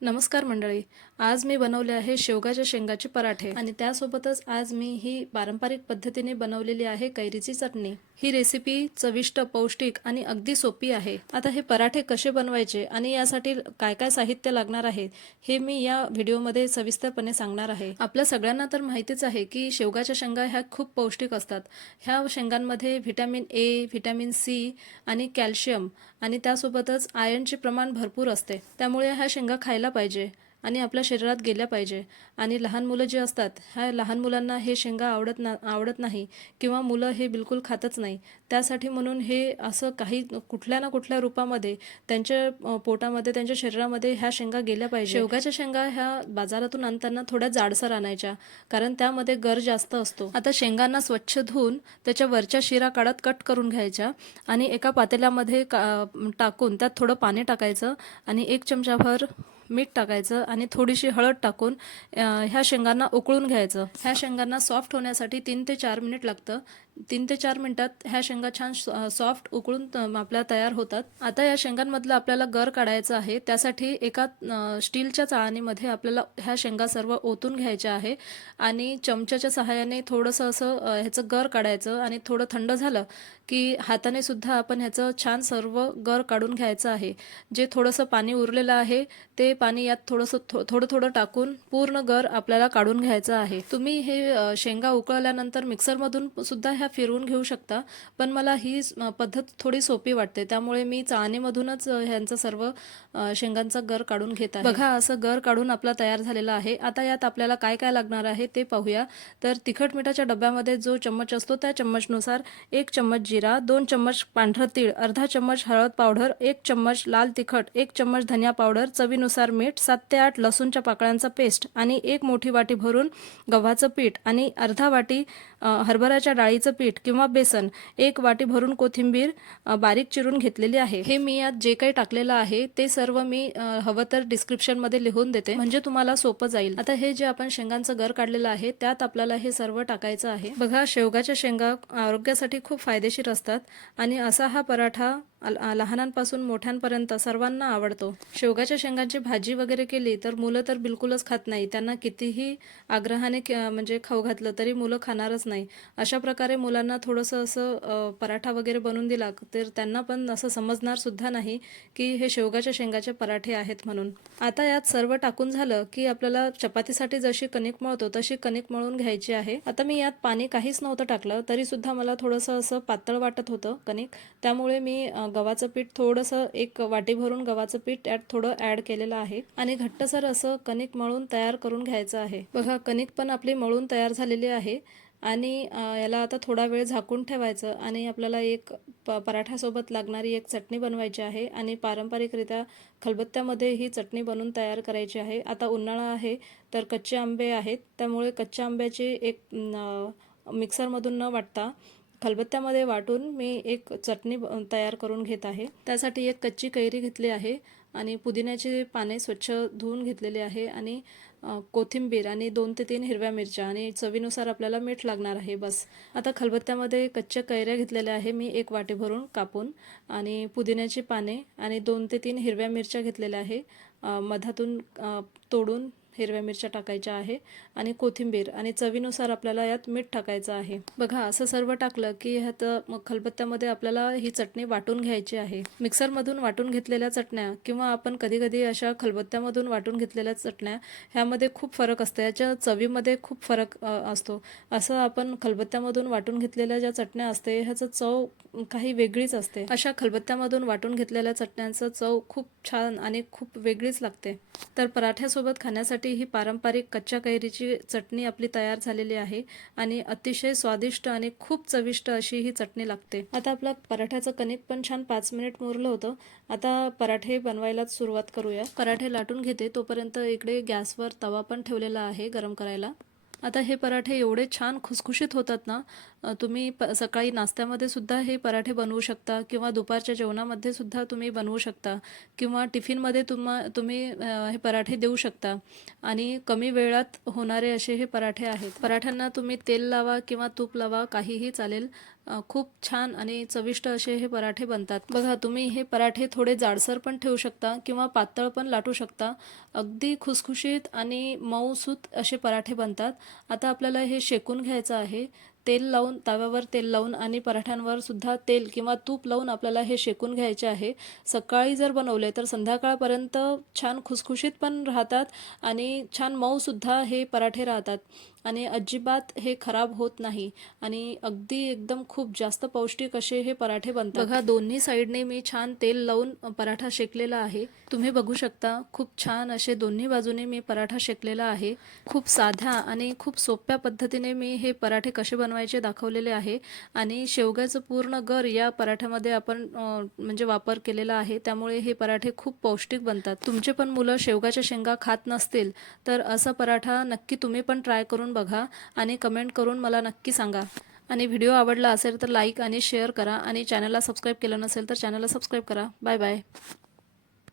नमस्कार मंडळी. आज मी बनवले आहे शेवगाच्या शेंगाचे पराठे आणि त्यासोबतच आज मी ही पारंपरिक पद्धतीने बनवलेली आहे कैरीची चटणी. ही रेसिपी चविष्ट, पौष्टिक आणि अगदी सोपी आहे. आता हे पराठे कसे बनवायचे आणि यासाठी काय काय साहित्य लागणार आहे हे मी या व्हिडिओमध्ये सविस्तरपणे सांगणार आहे. आपल्या सगळ्यांना तर माहितीच आहे की शेवगाच्या शेंगा ह्या खूप पौष्टिक असतात. ह्या शेंगांमध्ये व्हिटॅमिन ए, व्हिटॅमिन सी आणि कॅल्शियम आणि त्यासोबतच आयर्नचे प्रमाण भरपूर असते. त्यामुळे ह्या शेंगा खायला पाहिजे आणि आपल्या शरीरात गेल्या पाहिजे. आणि लहान मुलं जे असतात, ह्या लहान मुलांना हे शेंगा आवडत नाही किंवा मुलं हे बिलकुल खातच नाही. त्यासाठी म्हणून हे असं काही कुठल्या ना कुठल्या रूपामध्ये त्यांच्या पोटामध्ये, त्यांच्या शरीरामध्ये ह्या शेंगा गेल्या पाहिजे. शेवगाच्या शेंगा ह्या बाजारातून आणताना थोड्या जाडसर आणायच्या, कारण त्यामध्ये गर जास्त असतो. आता शेंगांना स्वच्छ धुवून त्याच्या वरच्या शिरा काढत कट करून घ्यायच्या आणि एका पातेल्यामध्ये टाकून त्यात थोडं पाणी टाकायचं आणि 1 चमचाभर मीठ टाकायचं आणि थोडीशी हळद टाकून ह्या शेंगांना उकळून घ्यायचं. ह्या शेंगांना सॉफ्ट होण्यासाठी 3 ते 4 मिनिट लागतं. 3 ते 4 मिनिटात ह्या शेंगा छान सॉफ्ट उकळून आपल्या तयार होतात. आता या शेंगांमधलं आपल्याला गर काढायचं आहे. त्यासाठी एका स्टीलच्या चाळणीमध्ये आपल्याला ह्या शेंगा सर्व ओतून घ्यायच्या आहे आणि चमच्याच्या सहाय्याने थोडंसं असं ह्याचं गर काढायचं आणि थोडं थंड झालं की हाताने सुद्धा आपण ह्याचं छान सर्व गर काढून घ्यायचं आहे. जे थोडंसं पाणी उरलेलं आहे ते पाणी यात थोडंसं थोडं थोडं टाकून पूर्ण गर आपल्याला काढून घ्यायचं आहे. तुम्ही हे शेंगा उकळल्यानंतर मिक्सरमधून सुद्धा ह्या फिरवून घेऊ शकता, पण मला ही पद्धत थोडी सोपी वाटते, त्यामुळे मी चाळणीमधूनच ह्यांचं सर्व शेंगांचा गर काढून घेत आहे. बघा, असं गर काढून आपला तयार झालेला आहे. आता यात आपल्याला काय काय लागणार आहे ते पाहूया. तर तिखट मिठाच्या डब्यामध्ये जो चम्मच असतो त्या चम्मचनुसार 1 चम्मच जिरा, 2 चम्मच पांढरं तीळ, अर्धा चम्मच हळद पावडर, 1 चम्मच लाल तिखट, 1 चम्मच धनिया पावडर, चवीनुसार मीठ, 7 ते 8 लसूणच्या पाकळ्यांचा पेस्ट आणि 1 मोठी वाटी भरून गव्हाचं पीठ आणि अर्धा वाटी हरभऱ्याच्या डाळीचं पीठ किंवा बेसन, 1 वाटी भरून कोथिंबीर बारीक चिरून घेतलेली आहे. हे मी यात जे काही टाकलेलं आहे ते सर्व मी हवं तर डिस्क्रिप्शन मध्ये लिहून देते, म्हणजे तुम्हाला सोपं जाईल. आता हे जे आपण शेंगांचं गर काढलेलं आहे त्यात आपल्याला हे सर्व टाकायचं आहे. बघा, शेवगाच्या शेंगा आरोग्यासाठी खूप फायदेशीर असतात आणि असा हा पराठा लहानांपासून मोठ्यांपर्यंत सर्वांना आवडतो. शेवगाच्या शेंगांची भाजी वगैरे केली तर मुलं तर बिलकुलच खात नाही. त्यांना कितीही आग्रहाने म्हणजे खाऊ घातलं तरी मुलं खाणारच नाही. अशा प्रकारे मुलांना थोडंसं असं पराठा वगैरे बनवून दिला तर त्यांना पण असं समजणार सुद्धा नाही की हे शेवगाच्या शेंगाचे पराठे आहेत म्हणून. आता यात सर्व टाकून झालं की आपल्याला चपातीसाठी जशी कणिक मळतो तशी कणिक मळून घ्यायची आहे. आता मी यात पाणी काहीच नव्हतं टाकलं तरी सुद्धा मला थोडंसं असं पातळ वाटत होतं कणिक, त्यामुळे मी गव्हाचं पीठ थोडंसं 1 वाटी भरून गव्हाचं पीठ यात थोडं ॲड केलेलं आहे आणि घट्टसर असं कणिक मळून तयार करून घ्यायचं आहे. बघा, कणिक पण आपली मळून तयार झालेली आहे आणि याला आता थोडा वेळ झाकून ठेवायचं आणि आपल्याला एक पराठ्यासोबत लागणारी एक चटणी बनवायची आहे आणि पारंपरिकरित्या खलबत्त्यामध्ये ही चटणी बनवून तयार करायची आहे. आता उन्हाळा आहे तर कच्चे आंबे आहेत, त्यामुळे कच्च्या आंब्याची एक मिक्सरमधून न वाटता खलबत्त्यामध्ये वाटून मी एक चटणी तयार करून घेत आहे. त्यासाठी एक कच्ची कैरी घेतली आहे आणि पुदिन्याची पाने स्वच्छ धुवून घेतलेली आहे आणि कोथिंबीर आणि 2 ते 3 हिरव्या मिरच्या आणि चवीनुसार आपल्याला मीठ लागणार आहे, बस. आता खलबत्त्यामध्ये कच्च्या कैऱ्या घेतलेल्या आहे मी 1 वाटी भरून कापून आणि पुदिन्याची पाने आणि 2 ते 3 हिरव्या मिरच्या घेतलेल्या आहे. मधातून तोडून हिरव्या मिरच्या टाकायच्या आहे आणि कोथिंबीर आणि चवीनुसार आपल्याला यात मीठ टाकायचं आहे. बघा, असं सर्व टाकलं की ह्यात खलबत्त्यामध्ये आपल्याला ही चटणी वाटून घ्यायची आहे. मिक्सरमधून वाटून घेतलेल्या चटण्या किंवा आपण कधी कधी अशा खलबत्त्यामधून वाटून घेतलेल्या चटण्या ह्यामध्ये खूप फरक असतो, याच्या चवीमध्ये खूप फरक असतो. असं आपण खलबत्त्यामधून वाटून घेतलेल्या ज्या चटण्या असते ह्याचं चव काही वेगळीच असते. अशा खलबत्त्यामधून वाटून घेतलेल्या चटण्यांचं चव खूप छान आणि खूप वेगळीच लागते. तर पराठ्यासोबत खाण्यासाठी ही पारंपरिक कच्च्या कैरीची चटणी आपली तयार झालेली आहे आणि अतिशय स्वादिष्ट आणि खूप चविष्ट अशी ही चटणी लागते. आता आपला पराठ्याचं कणिक पण छान 5 मिनिट मुरलं होतं. आता पराठे बनवायला सुरुवात करूया. पराठे लाटून घेते तोपर्यंत इकडे गॅसवर तवा पण ठेवलेला आहे गरम करायला. आता हे पराठे एवढे छान खुसखुशीत होतात ना, तुम्ही सकाळी नाश्त्यामध्ये सुद्धा हे पराठे बनवू शकता किंवा दुपारच्या जेवणामध्ये सुद्धा तुम्ही बनवू शकता किंवा टिफिनमध्ये तुम्ही हे पराठे देऊ शकता आणि कमी वेळात होणारे असे हे पराठे आहेत. पराठ्यांना तुम्ही तेल लावा किंवा तूप लावा, काहीही चालेल. खूप छान आणि चविष्ट असे हे पराठे बनतात. बघा, तुम्ही हे पराठे थोडे जाडसर पण ठेवू शकता किंवा पातळ पण लाटू शकता. अगदी खुसखुशीत आणि मऊसूत असे पराठे बनतात. आता आपल्याला हे शेकून घ्यायचं आहे. तेल लावून, तव्यावर तेल लावून आणि पराठ्यांवर सुद्धा तेल किंवा तूप लावून आपल्याला हे शेकून घ्यायचे आहे. सकाळी जर बनवले तर संध्याकाळपर्यंत छान खुसखुशीत पण राहतात आणि छान मऊसुद्धा हे पराठे राहतात आणि अजिबात हे खराब होत नाही आणि अगदी एकदम खूप जास्त पौष्टिक असे हे पराठे बनतात. बघा, दोन्ही साईडने मी छान तेल लावून पराठा शेकलेला आहे. तुम्ही बघू शकता, खूप छान असे दोन्ही बाजूने मी पराठा शेकलेला आहे. खूप साध्या आणि खूप सोप्या पद्धतीने मी हे पराठे कसे बनवायचे दाखवलेले आहे आणि शेवग्याचं पूर्ण गर या पराठ्यामध्ये आपण म्हणजे वापर केलेला आहे. त्यामुळे हे पराठे खूप पौष्टिक बनतात. तुमचे पण मुलं शेवगाच्या शेंगा खात नसतील तर असा पराठा नक्की तुम्ही पण ट्राय करून बघा आणि कमेंट करून मला नक्की सांगा. आणि व्हिडिओ आवडला असेल तर लाईक आणि शेअर करा आणि चॅनलला सबस्क्राईब केलं नसेल तर चॅनलला सबस्क्राईब करा. Bye bye.